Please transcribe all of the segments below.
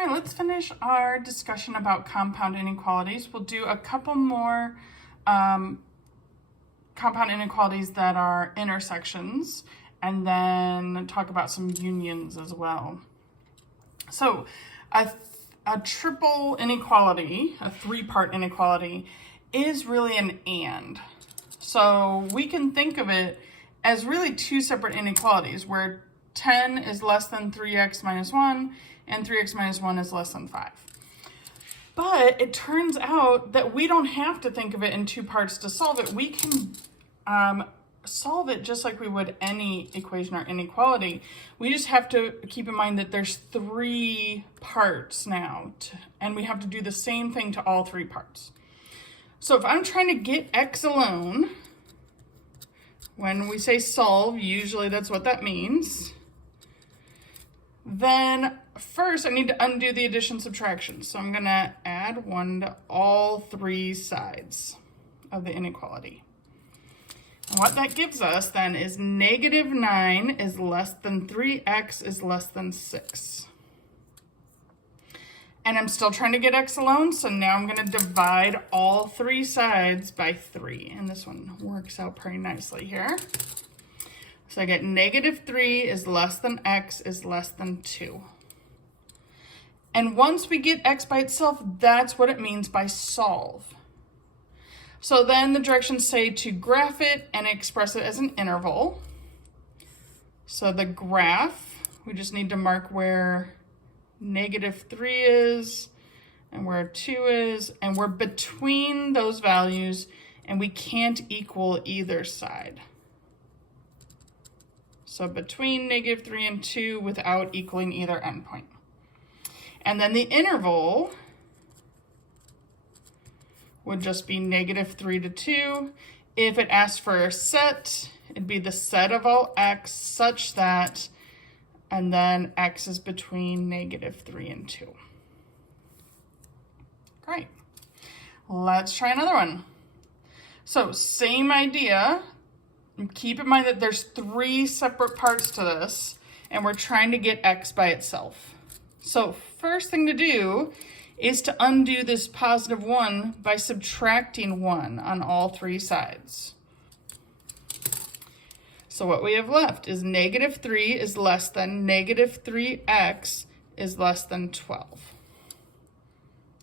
All right, let's finish our discussion about compound inequalities. We'll do a couple more compound inequalities that are intersections, and then talk about some unions as well. So a triple inequality, a three-part inequality, is really an and. So we can think of it as really two separate inequalities where 10 is less than 3x minus 1 and 3x minus 1 is less than 5. But it turns out that we don't have to think of it in two parts to solve it. We can solve it just like we would any equation or inequality. We just have to keep in mind that there's three parts now, and we have to do the same thing to all three parts. So if I'm trying to get x alone, when we say solve, usually that's what that means. Then first I need to undo the addition subtraction. So I'm gonna add 1 to all three sides of the inequality. And what that gives us then is -9 is less than 3x is less than 6. And I'm still trying to get x alone, so now I'm gonna divide all three sides by 3. And this one works out pretty nicely here. So I get -3 is less than x is less than 2. And once we get x by itself, that's what it means by solve. So then the directions say to graph it and express it as an interval. So the graph, we just need to mark where -3 is and where 2 is, and we're between those values and we can't equal either side. So between -3 and 2 without equaling either endpoint. And then the interval would just be -3 to 2. If it asked for a set, it'd be the set of all x such that, and then x is between -3 and 2. Great. Let's try another one. So same idea. Keep in mind that there's three separate parts to this, and we're trying to get x by itself. So first thing to do is to undo this +1 by subtracting 1 on all three sides. So what we have left is -3 is less than -3x is less than 12.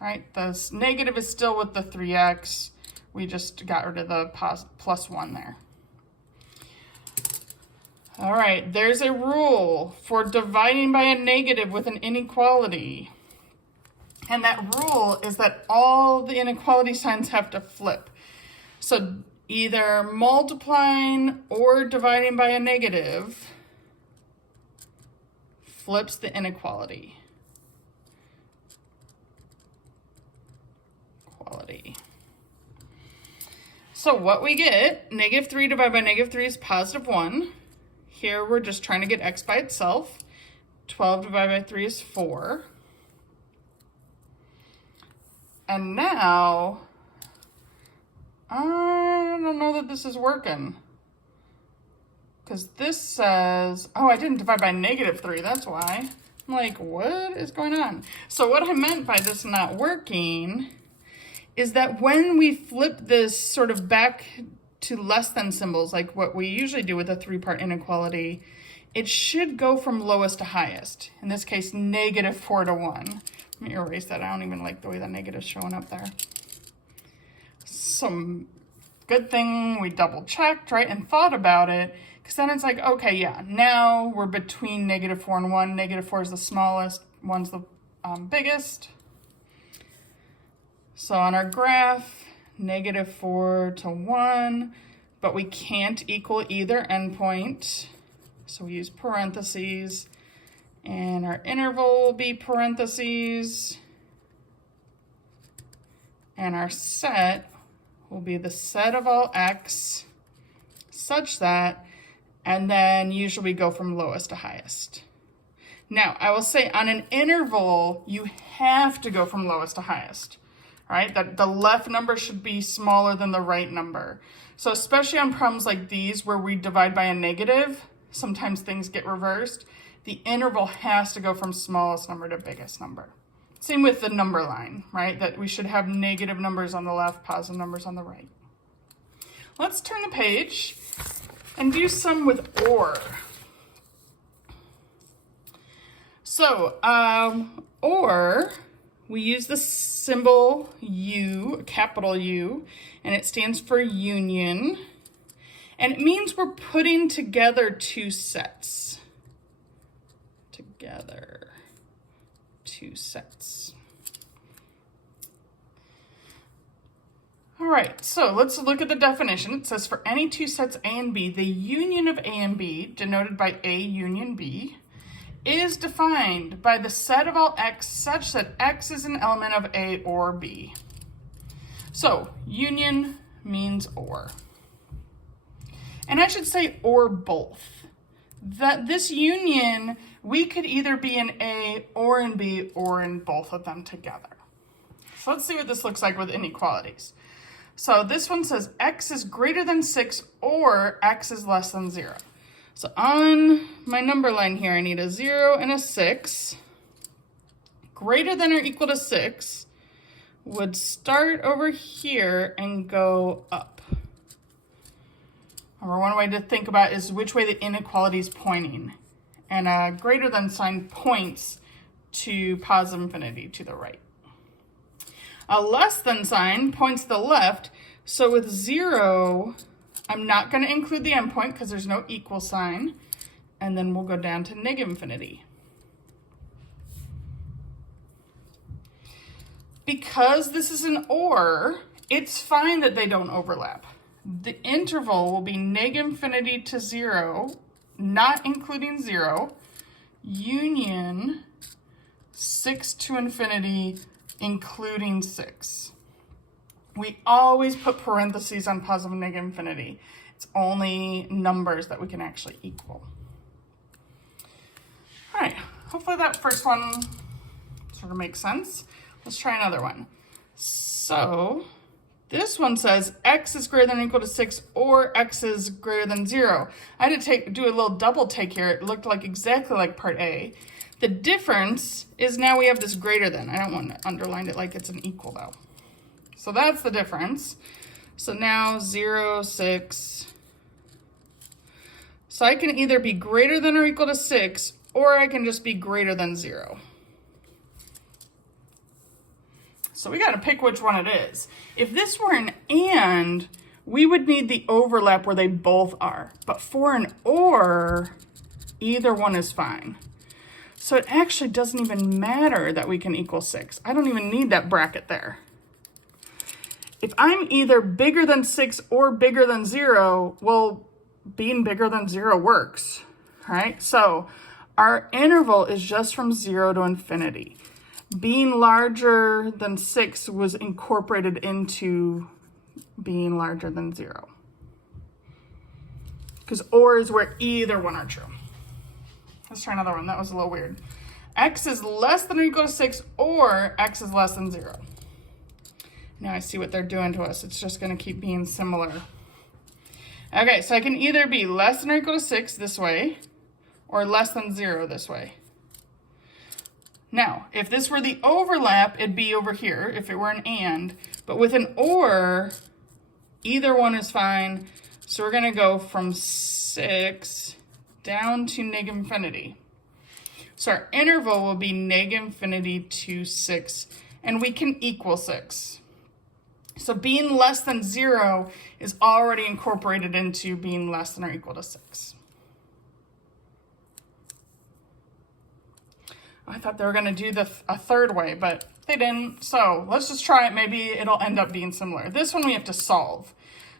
All right, this negative is still with the 3x. We just got rid of the +1 there. All right, there's a rule for dividing by a negative with an inequality. And that rule is that all the inequality signs have to flip. So either multiplying or dividing by a negative flips the inequality. So what we get, -3 divided by -3 is +1. Here we're just trying to get x by itself. 12 divided by 3 is 4. And now, I don't know that this is working. Because this says, oh, I didn't divide by -3, that's why. I'm like, what is going on? So what I meant by this not working is that when we flip this sort of back to less than symbols, like what we usually do with a three-part inequality, it should go from lowest to highest. In this case, -4 to 1. Let me erase that. I don't even like the way that negative's showing up there. Some good thing we double checked, right, and thought about it, because then it's like, okay, yeah, now we're between -4 and 1. -4 is the smallest, 1's the biggest. So on our graph, -4 to 1, but we can't equal either endpoint. So we use parentheses, and our interval will be parentheses, and our set will be the set of all x such that, and then usually we go from lowest to highest. Now, I will say on an interval, you have to go from lowest to highest. Right? That the left number should be smaller than the right number. So especially on problems like these where we divide by a negative, sometimes things get reversed. The interval has to go from smallest number to biggest number. Same with the number line, right? That we should have negative numbers on the left, positive numbers on the right. Let's turn the page and do some with OR. So, OR, we use the symbol U, capital U, and it stands for union. And it means we're putting together two sets. Together, two sets. All right, so let's look at the definition. It says for any two sets A and B, the union of A and B, denoted by A union B, is defined by the set of all X such that X is an element of A or B. So union means or. And I should say or both. That this union, we could either be in A or in B or in both of them together. So let's see what this looks like with inequalities. So this one says X is greater than 6 or X is less than 0. So on my number line here, I need a 0 and a 6. Greater than or equal to 6 would start over here and go up. Or one way to think about is which way the inequality is pointing. And a greater than sign points to positive infinity, to the right. A less than sign points to the left. So with 0, I'm not going to include the endpoint because there's no equal sign. And then we'll go down to negative infinity. Because this is an OR, it's fine that they don't overlap. The interval will be negative infinity to 0, not including 0, union 6 to infinity, including 6. We always put parentheses on positive and negative infinity. It's only numbers that we can actually equal. All right, hopefully that first one sort of makes sense. Let's try another one. So this one says X is greater than or equal to 6 or X is greater than 0. I had to do a little double take here. It looked like exactly like part A. The difference is now we have this greater than. I don't want to underline it like it's an equal though. So that's the difference. So now 0, 6. So I can either be greater than or equal to 6 or I can just be greater than 0. So we got to pick which one it is. If this were an and, we would need the overlap where they both are. But for an or, either one is fine. So it actually doesn't even matter that we can equal 6. I don't even need that bracket there. If I'm either bigger than 6 or bigger than 0, well, being bigger than 0 works, right? So our interval is just from 0 to infinity. Being larger than 6 was incorporated into being larger than 0. Because or is where either one are true. Let's try another one. That was a little weird. X is less than or equal to 6 or X is less than 0. Now I see what they're doing to us. It's just going to keep being similar. Okay, so I can either be less than or equal to 6 this way or less than 0 this way. Now, if this were the overlap, it'd be over here if it were an and. But with an or, either one is fine. So we're going to go from 6 down to negative infinity. So our interval will be negative infinity to 6. And we can equal 6. So being less than 0 is already incorporated into being less than or equal to 6. I thought they were going to do a third way, but they didn't. So let's just try it. Maybe it'll end up being similar. This one we have to solve.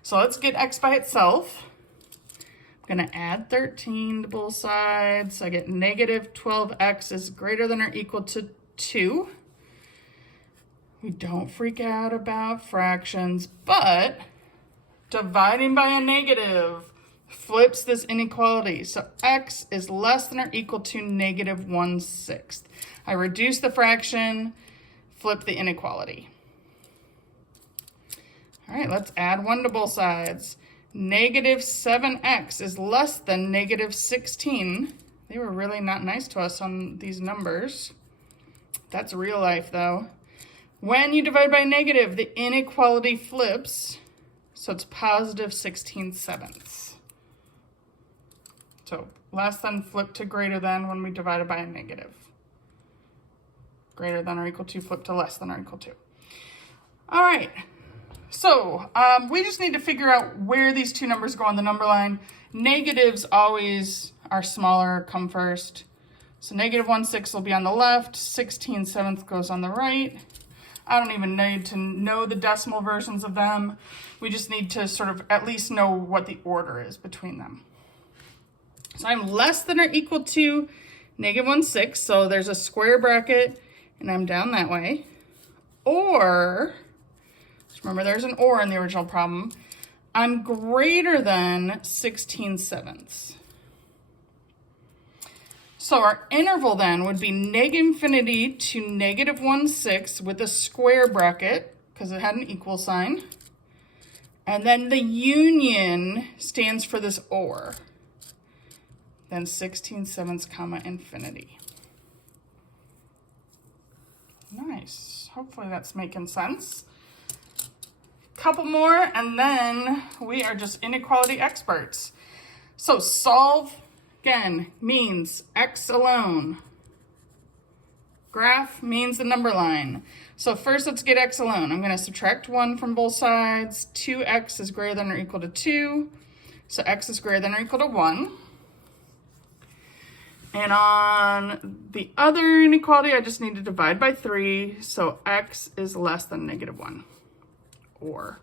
So let's get X by itself. I'm going to add 13 to both sides. I get negative 12X is greater than or equal to 2. We don't freak out about fractions, but dividing by a negative flips this inequality. So X is less than or equal to negative 1/6. I reduce the fraction, flip the inequality. All right, let's add 1 to both sides. Negative 7X is less than negative 16. They were really not nice to us on these numbers. That's real life though. When you divide by negative, the inequality flips, so it's positive 16/7. So less than flip to greater than when we divide it by a negative. Greater than or equal to flip to less than or equal to. All right, so we just need to figure out where these two numbers go on the number line. Negatives always are smaller, come first. So negative 1/6 will be on the left, 16/7 goes on the right. I don't even need to know the decimal versions of them. We just need to sort of at least know what the order is between them. So I'm less than or equal to negative 1/6, so there's a square bracket, and I'm down that way. Or, just remember there's an or in the original problem, I'm greater than 16/7. So our interval then would be -infinity to negative 1/6 with a square bracket, because it had an equal sign. And then the union stands for this or. Then 16/7 comma infinity. Nice. Hopefully that's making sense. Couple more, and then we are just inequality experts. So solve, again, means x alone. Graph means the number line. So first let's get x alone. I'm going to subtract 1 from both sides. 2x is greater than or equal to 2. So x is greater than or equal to 1. And on the other inequality, I just need to divide by 3. So x is less than -1. Or.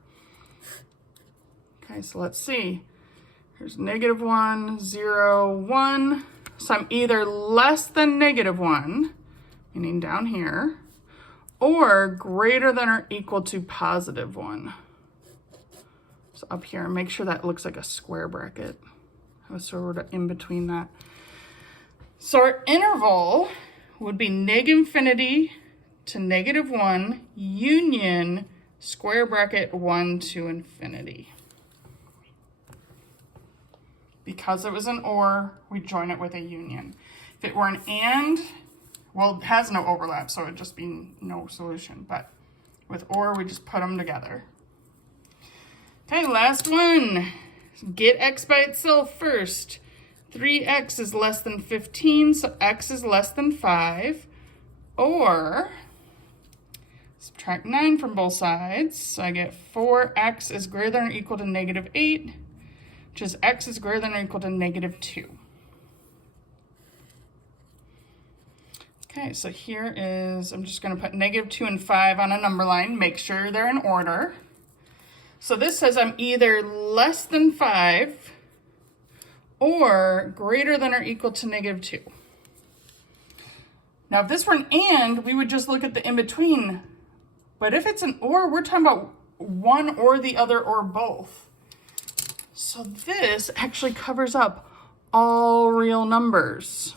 Okay, so let's see. Here's -1, 0, 1. So I'm either less than -1, meaning down here, or greater than or equal to +1. So up here, make sure that looks like a square bracket. I was sort of in between that. So our interval would be -infinity to -1 union square bracket 1 to infinity. Because it was an or, we join it with a union. If it were an and, well, it has no overlap, so it would just be no solution. But with or, we just put them together. Okay, last one. Get x by itself first. 3x is less than 15, so x is less than 5. Or subtract 9 from both sides. So I get 4x is greater than or equal to -8, which is x is greater than or equal to -2. Okay, so here is, I'm just going to put -2 and 5 on a number line. Make sure they're in order. So this says I'm either less than 5 or greater than or equal to -2. Now, if this were an and, we would just look at the in-between. But if it's an or, we're talking about one or the other or both. So this actually covers up all real numbers.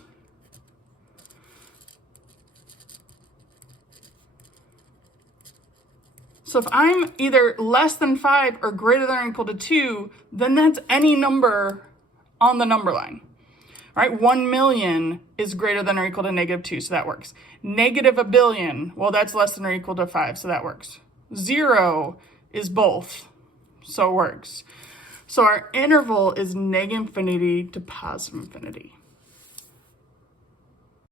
So if I'm either less than 5 or greater than or equal to 2, then that's any number on the number line. All right, 1 million is greater than or equal to -2, so that works. -1 billion, well, that's less than or equal to 5, so that works. 0 is both, so it works. So our interval is -infinity to +infinity.